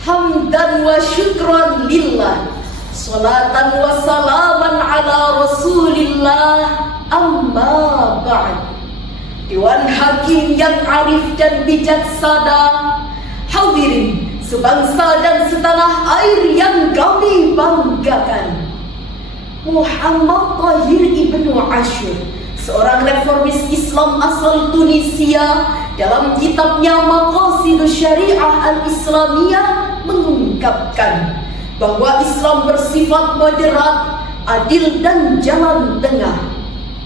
Hamdan wa syukran lillah, salatan wa salaman ala rasulillah, amma ba'd. Dewan Hakim yang arif dan bijaksana, hadirin sebangsa dan setanah air yang kami banggakan. Muhammad Tahir Ibnu Ashur, seorang reformis Islam asal Tunisia, dalam kitabnya Maqasidus Syariah Al-Islamiyah mengungkapkan bahwa Islam bersifat moderat, adil dan jalan tengah.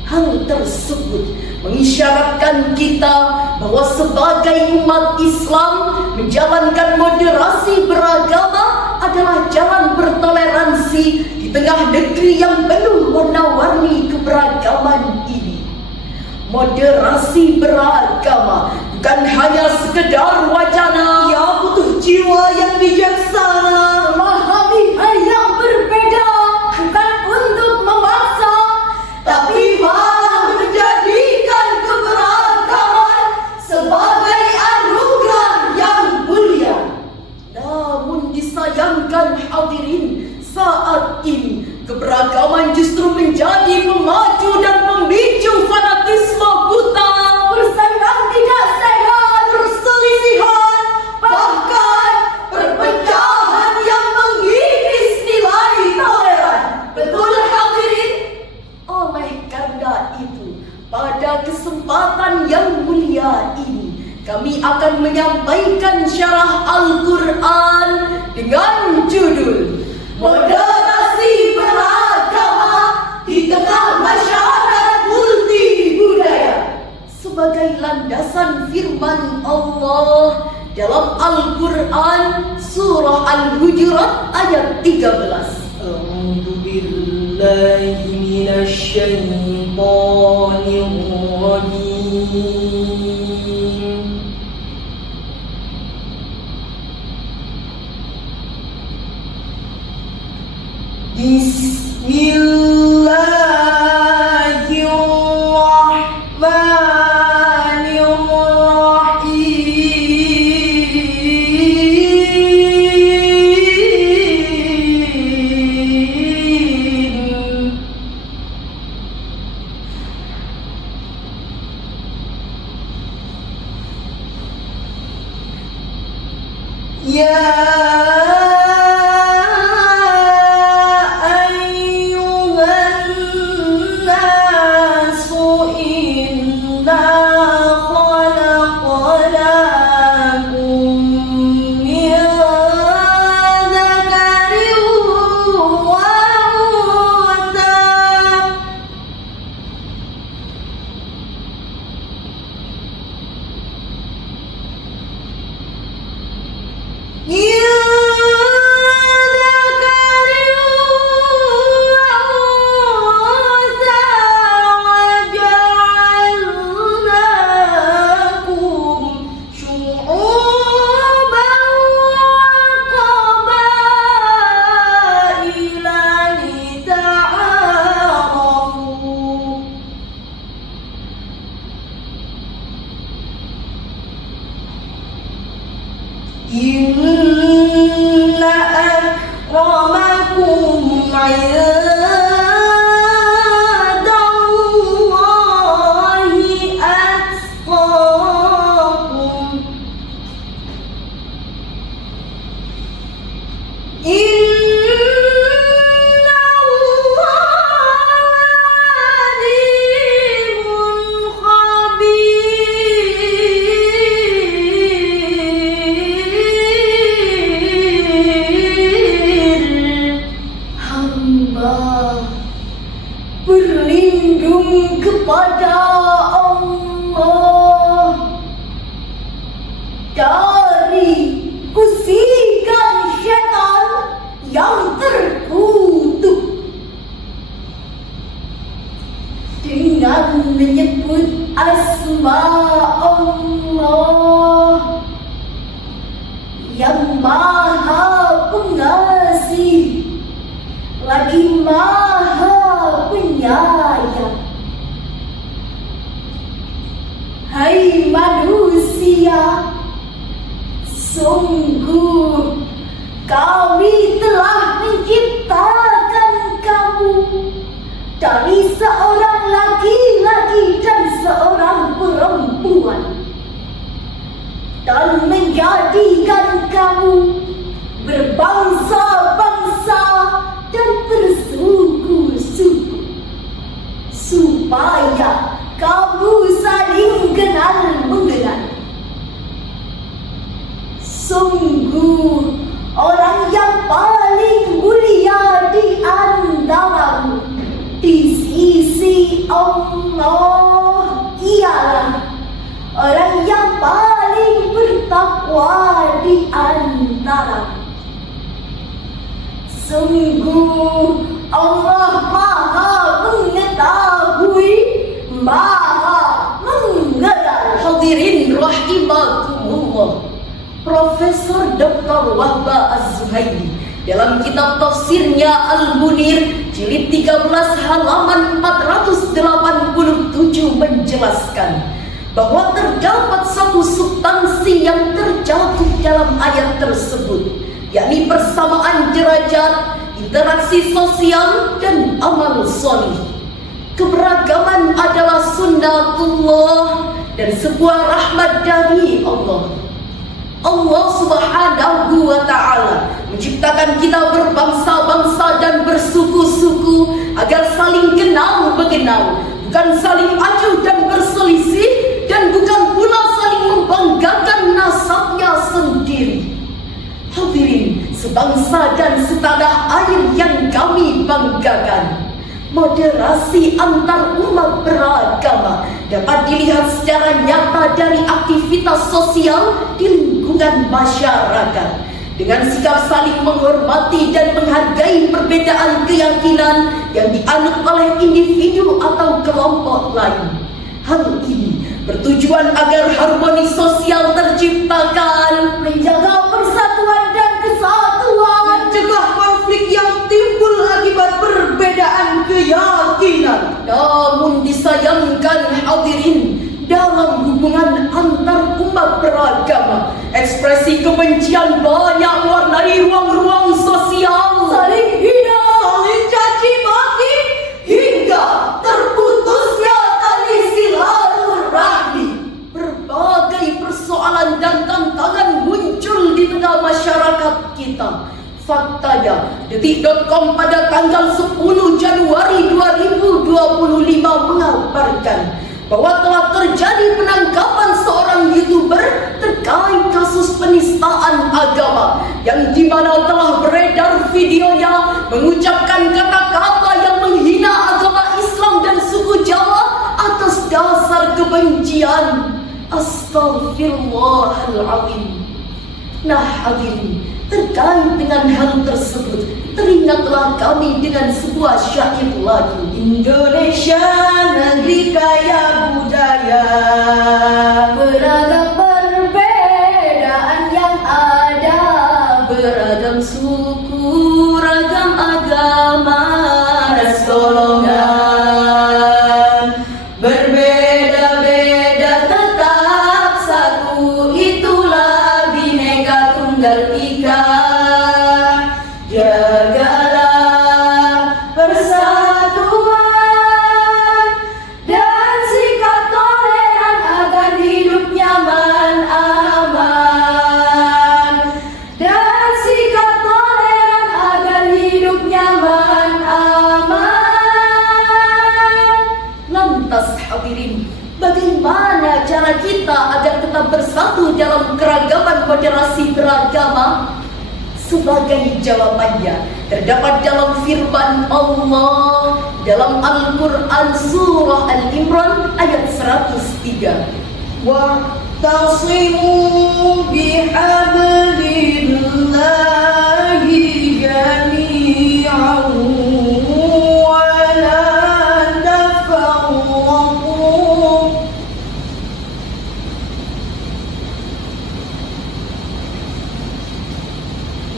Hal tersebut mengisyaratkan kita bahwa sebagai umat Islam, menjalankan moderasi beragama adalah jalan bertoleransi di tengah negeri yang penuh warna-warni keberagaman ini. Moderasi beragama bukan hanya sekedar wacana, ia butuh jiwa yang bijaksana, memahami hal yang berbeda, bukan untuk memaksa, tapi malah menjadikan keberagaman sebagai anugerah yang mulia. Namun disayangkan hadirin, saat ini keberagaman justru menjadi pemacu dan pemicu fanatisme buta, persaingan tidak sehat, perselisihan, bahkan perpecahan yang mengikis nilai toleran. Betul hadirin? Oleh karena itu, pada kesempatan yang mulia ini, kami akan menyampaikan syarah Al-Quran dengan judul Moderasi Beragama di Tengah Masyarakat Multibudaya, sebagai landasan firman Allah dalam Al-Quran surah Al-Hujurat ayat 13. A'udzu billahi minasy syaithanir rajim. Inna akramakum 'indallahi atqakum. Berlindung kepada Allah dari usikan syaitan yang terkutuk, dengan menyebut asma Allah yang Maha Pengasih lagi Maha Penyayang. Hai manusia, sungguh kami telah menciptakan kamu dari seorang laki-laki dan seorang perempuan, dan menjadikan kamu berbangsa-bangsa dan bersuku-suku, supaya kamu saling kenal-mengenal. Sungguh orang yang paling mulia di antaramu di sisi Allah ialah orang yang paling bertakwa di antaramu. Sungguh Allah Maha mengetahui, Maha mengenal. Hadirin rahimakumullah, Profesor Dr. Wahba Az-Zuhaili dalam kitab tafsirnya Al-Munir jilid 13 halaman 487 menjelaskan bahwa terdapat satu substansi yang tercakup dalam ayat tersebut, yakni persamaan derajat, interaksi sosial, dan amal solih. Keberagaman adalah sunnatullah dan sebuah rahmat dari Allah. Allah Subhanahu wa Ta'ala menciptakan kita berbangsa-bangsa dan bersuku-suku agar saling kenal mengenal, bukan saling adu dan berselisih, dan bukan pula saling membanggakan nasabnya sendiri. Hadirin sebangsa dan setanah air yang kami banggakan, moderasi antar umat beragama dapat dilihat secara nyata dari aktivitas sosial di lingkungan masyarakat. Dengan sikap saling menghormati dan menghargai perbedaan keyakinan yang dianut oleh individu atau kelompok lain. Hal ini bertujuan agar harmoni sosial terciptakan, Menjaga persatuan dan kesatuan, mencegah konflik yang timbul akibat perbedaan keyakinan. Namun disayangkan hadirin, dalam hubungan antar umat beragama, ekspresi kebencian banyak mewarnai ruang-ruang sosial, saling hina, saling caci maki, hingga terputusnya tali silaturahmi. Berbagai persoalan dan tantangan muncul di tengah masyarakat kita. Faktanya, detik.com pada tanggal 10 Januari 2025 mengabarkan bahwa telah terjadi penangkapan seorang YouTuber terkait kasus penistaan agama, yang dimana telah beredar videonya mengucapkan kata-kata yang menghina agama Islam dan suku Jawa atas dasar kebencian. Astaghfirullahaladzim. Nah hadirin, terkait dengan hal tersebut, teringatlah kami dengan sebuah syair lagu. Indonesia negeri kaya budaya, beragam perbedaan yang ada, beragam suku, ragam agama, ras golongan, berbeda-beda tetap satu, itulah Bhinneka Tunggal Ika. Jagalah persatuan dan sikap toleran agar hidup nyaman aman, dan sikap toleran agar hidup nyaman aman. Lantas hadirin, bagaimana cara kita agar tetap bersatu dalam keragaman moderasi beragama? Sebagai jawabannya terdapat dalam firman Allah dalam Al-Quran surah Al-Imran ayat 103. Wa'tasimu bihablillahi jami'an wa la tafarraqu.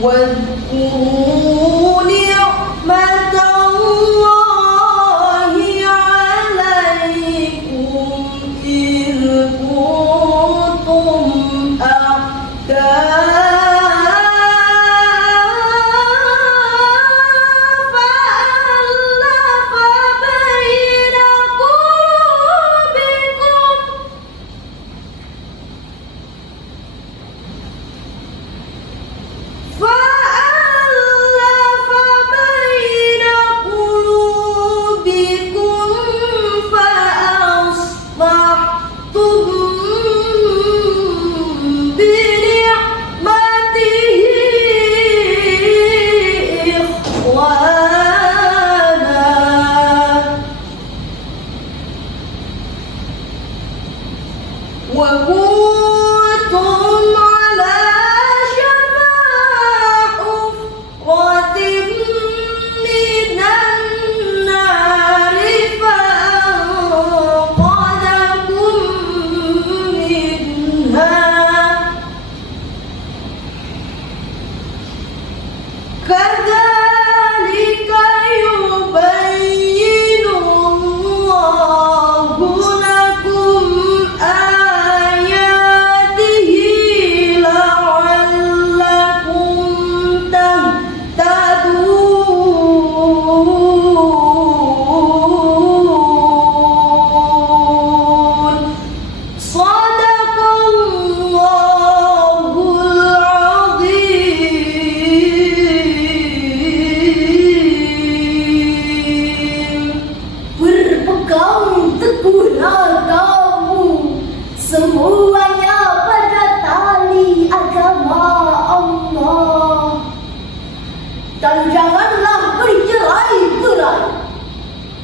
واذكروا نعمة الله عليكم إذ كنتم أعداء dan janganlah bercerai-berai.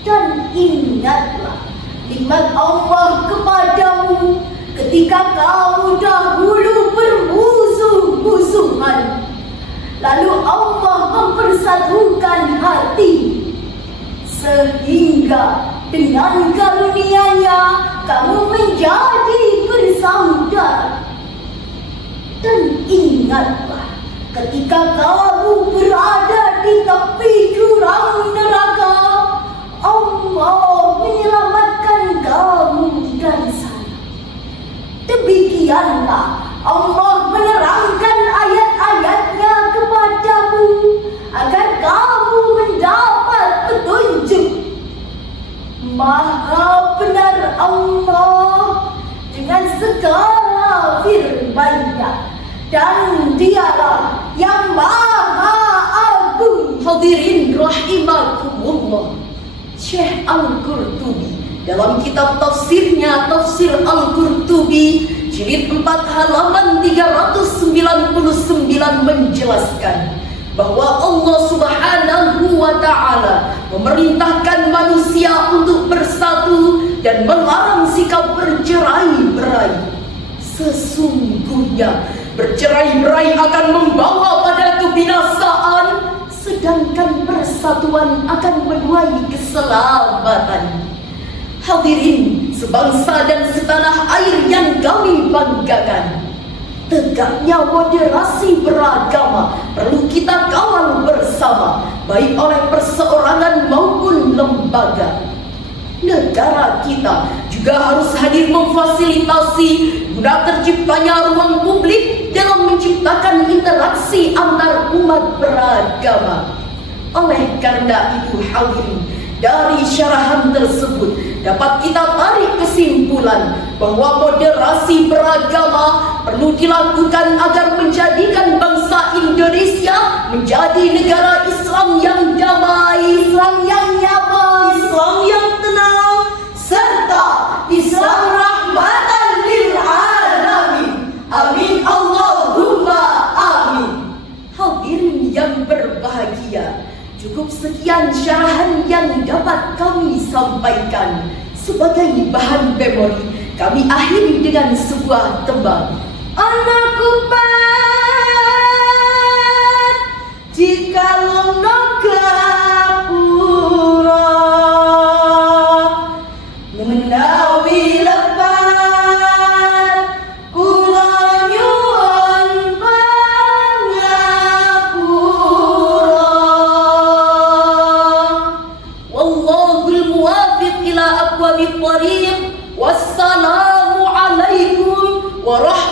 Dan ingatlah nikmat Allah kepadamu ketika kamu dahulu bermusuh-musuhan. Lalu Allah mempersatukan hati, sehingga dengan karunia-Nya kamu menjadi bersaudara. Dan ingatlah ketika kamu berada di tepi jurang neraka, Allah menyelamatkan kamu dari sana. Demikianlah Allah menerangkan ayat-ayatnya kepadamu agar kamu mendapat petunjuk. Maha benar Allah dengan segala firman-Nya, dan Dialah yang Maha Agung. Hadirin rahimakumullah, Syekh Al-Qurtubi dalam kitab tafsirnya Tafsir Al-Qurtubi jilid 4 halaman 399 menjelaskan bahwa Allah Subhanahu wa Ta'ala memerintahkan manusia untuk bersatu dan melarang sikap bercerai-berai. Sesungguhnya bercerai-berai akan membawa pada kebinasaan, sedangkan persatuan akan menuai keselamatan. Hadirin sebangsa dan setanah air yang kami banggakan, tegaknya moderasi beragama perlu kita kawal bersama, baik oleh perseorangan maupun lembaga. Negara kita juga harus hadir memfasilitasi guna terciptanya ruang publik dalam menciptakan interaksi antar umat beragama. Oleh karena itu hadirin, dari syarahan tersebut dapat kita tarik kesimpulan bahwa moderasi beragama perlu dilakukan agar menjadikan bangsa Indonesia menjadi negara Islam yang damai, Islam yang nyaman, Islam yang tenang, serta Islam rahmatan lil alamin. Amin Allahumma amin. Hadirin yang berbahagia, cukup sekian syarahan yang dapat kami sampaikan. Sebagai bahan memori, kami akhiri dengan sebuah tembang. Anakku pan, jikalau nogapura menawi lepan, kula nyuwun pangapura. Wallahul muwafiq ila aqwamit thariq. Wassalamu alaikum warahmatullahi